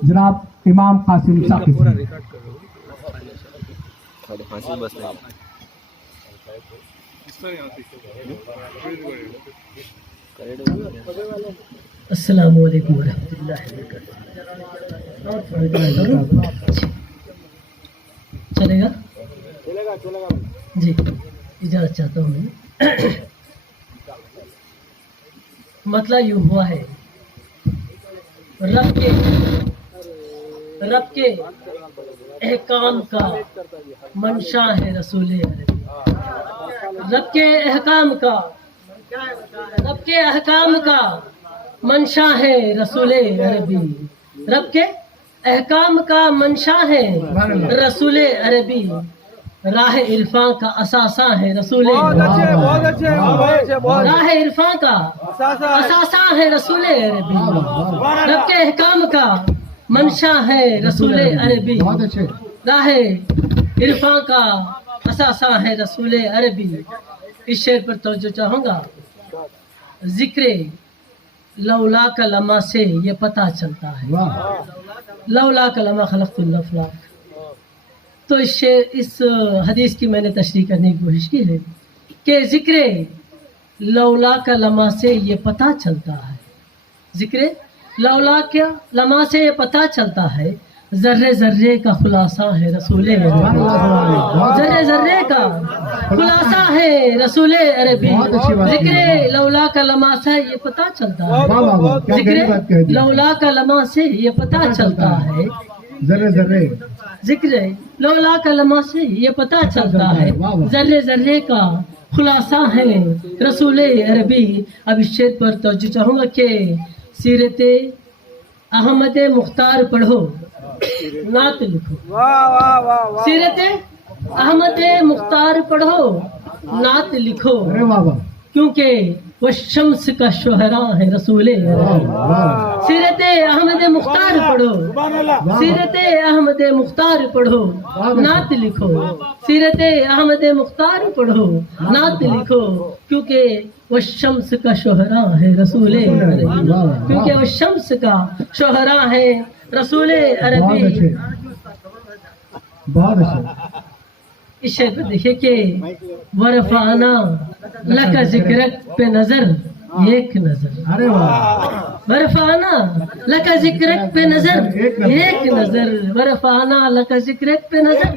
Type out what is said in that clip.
جناب امام قاسم ثاقفی السلام علیکم ورحمۃ اللہ وبرکاتہ. چلے گا جی، اجازت چاہتا ہوں میں. مسئلہ یوں ہوا ہے، رب کے احکام کا منشا ہے رسول عربی. رب کے احکام کا منشا ہے رسول عربی. رب کے احکام کا منشا ہے رسول عربی. راہ عرفاں کا اثاثہ ہے رسول راہ عرفاں کا اثاثہ ہے رسول عربی. رب کے احکام کا منشا ہے رسول عربی. راہ عرفاں کا اثاثہ ہے رسول عربی. اس شعر پر توجہ چاہوں گا. ذکر لولا کا لمحہ سے یہ پتہ چلتا ہے، لولا کا لمحہ خلقت الافلاک. تو اس حدیث کی میں نے تشریح کرنے کی کوشش کی ہے کہ ذکر لولا کا لمحہ سے یہ پتہ چلتا ہے، ذکر لولا کا لمحہ سے یہ پتہ چلتا ہے ذرے ذرے کا خلاصہ ہے رسول عربی. ذرے ذرے کا خلاصہ ہے رسول عربی. ذکر لولا کا لمحہ سے یہ پتہ چلتا ہے، ذکر لولا کا لمحہ سے یہ پتہ چلتا ہے، ذکر لولا کا لمحہ سے یہ پتہ چلتا ہے ذرے ذرے کا خلاصہ ہے رسول عربی. اب اس شعر پر توجہ چاہوں گا کہ سیرت احمد مختار پڑھو، نعت لکھو. سیرت احمد مختار پڑھو، نعت لکھو، کیونکہ وہ شمس کا شہراء ہے رسول عربی. سیرت احمد مختار پڑھو، سیرت احمد مختار پڑھو، نعت لکھو. سیرت احمد مختار پڑھو، نعت لکھو، کیونکہ وہ شمس کا شہراء ہے رسول عربی. کیونکہ وہ شمس کا شہراء ہے رسول عربی. اس شعر پہ دیکھیں کہ ورفعنا لک ذکرک پہ نظر، ایک نظر. ورفعنا لک ذکرک پہ نظر، ایک نظر. ورفعنا لک ذکرک پہ نظر،